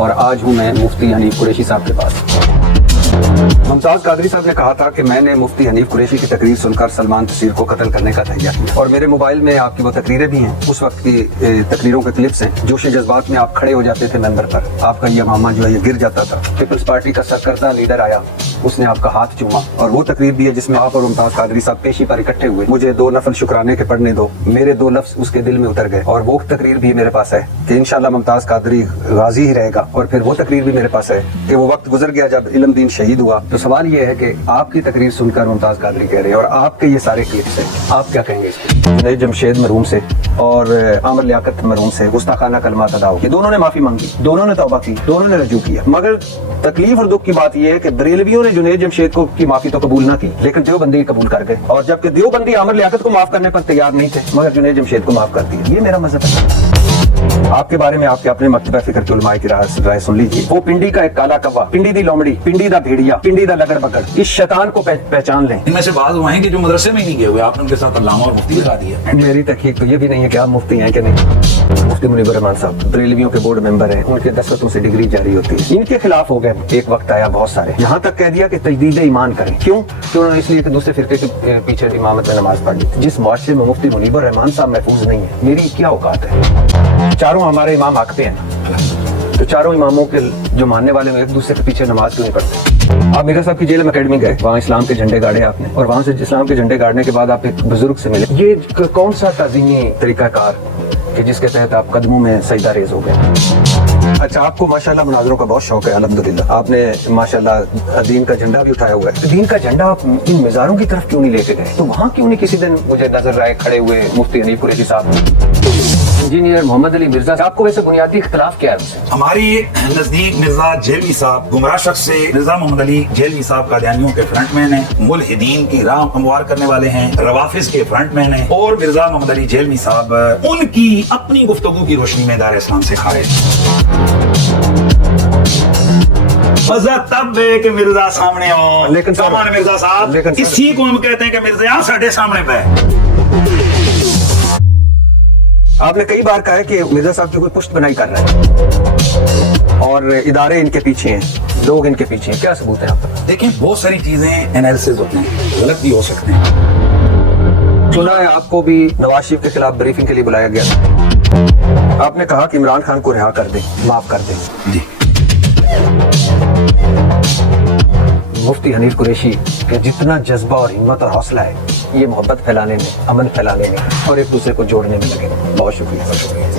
اور آج ہوں میں مفتی حنیف قریشی صاحب کے پاس۔ ممتاز قادری صاحب نے کہا تھا کہ میں نے مفتی حنیف قریشی کی تقریر سن کر سلمان تسیر کو قتل کرنے کا تہیہ کیا، اور میرے موبائل میں آپ کی وہ تقریریں بھی ہیں، اس وقت کی تقریروں کے کلپس ہیں۔ جوش جذبات میں آپ کھڑے ہو جاتے تھے ممبر پر، آپ کا یہ امامہ جو ہے یہ گر جاتا تھا، پیپلز پارٹی کا سرکردہ لیڈر آیا، اس نے آپ کا ہاتھ چوما، اور وہ تقریر بھی ہے جس میں آپ اور ممتاز قادری صاحب پیشی پر اکٹھے ہوئے، مجھے 2 نفل شکرانے کے پڑھنے دو، میرے 2 لفظ اس کے دل میں اتر گئے، اور وہ تقریر بھی میرے پاس ہے کہ انشاءاللہ ممتاز قادری غازی ہی رہے گا، اور پھر وہ تقریر بھی میرے پاس ہے کہ وہ وقت گزر گیا جب علم دین شہید ہوا۔ تو سوال یہ ہے کہ آپ کی تقریر سن کر ممتاز قادری کہہ رہے ہیں، اور آپ کے یہ سارے کلپس ہیں، آپ کیا کہیں گے اس پہ؟ جنید جمشید مرحوم سے اور عامر لیاقت مرحوم سے گستاخانہ کلمات ادا ہوئے، دونوں نے معافی مانگی، دونوں نے توبہ کی، دونوں نے رجوع کیا، مگر تکلیف اور دکھ کی بات یہ ہے کہ بریلویوں نے جنید جمشید کو کی معافی تو قبول نہ کی، لیکن دیوبندی قبول کر گئے، اور جبکہ دیوبندی عامر لیاقت کو معاف کرنے پر تیار نہیں تھے، مگر جنید جمشید کو معاف کر دیا۔ یہ میرا مذہب ہے۔ آپ کے بارے میں آپ کے اپنے مکتبہ فکر کے علماء کی رائے سن لیجیے۔ وہ پنڈی کا ایک کالا کوا، پنڈی دی لومڑی، پنڈی دا بھیڑیا، پنڈی دا لگڑ بگڑ، اس شیطان کو پہچان لیں۔ ان میں سے بعض وہ ہیں کہ جو مدرسے میں ہی نہیں گئے ہوئے، آپ نے ان کے ساتھ علامہ اور مفتی لگا دیا۔ میری تحقیق تو یہ بھی نہیں ہے کہ آپ مفتی ہیں کہ نہیں۔ مفتی منیب الرحمان صاحب بریلویوں کے بورڈ ممبر ہیں، ان کے دستوں سے ڈگری جاری ہوتی ہے، ان کے خلاف ہو گئے، ایک وقت آیا بہت سارے، یہاں تک کہہ دیا کہ تجدید ایمان کریں۔ کیوں؟ کہ انہوں نے اس لیے کہ دوسرے فرقے کے پیچھے امامت میں نماز پڑھ لی۔ جس معاشرے میں مفتی منیب الرحمان صاحب محفوظ نہیں ہے، میری کیا اوقات ہے؟ چاروں ہمارے امام حق پہ ہیں، تو چاروں اماموں کے جو ماننے والے ہیں ایک دوسرے کے پیچھے نماز کیوں نہیں پڑھتے؟ آپ میرا صاحب کی جیل اکیڈمی گئے، وہاں اسلام کے جھنڈے گاڑے آپ نے، اور وہاں سے اسلام کے جھنڈے گاڑنے کے بعد آپ ایک بزرگ سے ملے۔ یہ کون سا تعظیمی طریقہ کار کہ جس کے تحت آپ قدموں میں سجدہ ریز ہو گئے؟ اچھا، آپ کو ماشاءاللہ مناظروں کا بہت شوق ہے، الحمدللہ آپ نے ماشاءاللہ دین کا جھنڈا بھی اٹھایا ہوا ہے۔ دین کا جھنڈا آپ ان مزاروں کی طرف کیوں نہیں لے کے گئے؟ تو وہاں کیوں نہیں کسی دن مجھے نظر آئے کھڑے ہوئے مفتی حنیف قریشی صاحب؟ انجینئر محمد علی مرزا صاحب کو ویسے بنیادی اختلاف کیا ہے ان سے؟ ہماری نزدیک مرزا جیلوی صاحب گمراہ شخص سے، مرزا محمد علی جیلوی صاحب قادیانیوں کے فرنٹ مین ہیں، ملحدین کی راہ ہموار کرنے والے ہیں، روافظ کے فرنٹ مین ہیں، اور مرزا محمد علی جیلوی صاحب ان کی اپنی گفتگو کی روشنی میں دار اسلام سے خارج۔ مزہ تب ہے کہ مرزا سامنے ہو، لیکن سامان مرزا صاحب، اسی کو ہم کہتے ہیں کہ مرزا یہاں ساڑھے سامنے پہ۔ آپ نے کئی بار کہا ہے کہ مرزا صاحب کی کوئی پشت بنائی کر رہا ہے اور ادارے ان کے پیچھے ہیں، لوگ ان کے پیچھے ہیں، کیا ثبوت ہے آپ پر؟ دیکھیں بہت ساری چیزیں انالیسز ہوتے ہیں، غلط بھی ہو سکتے ہیں۔ سنا ہے آپ کو بھی نواز شریف کے خلاف بریفنگ کے لیے بلایا گیا تھا، آپ نے کہا کہ عمران خان کو رہا کر دیں، معاف کر دیں۔ جی مفتی حنیف قریشی کہ جتنا جذبہ اور ہمت اور حوصلہ ہے، یہ محبت پھیلانے میں، امن پھیلانے میں اور ایک دوسرے کو جوڑنے میں لگے۔ بہت شکریہ۔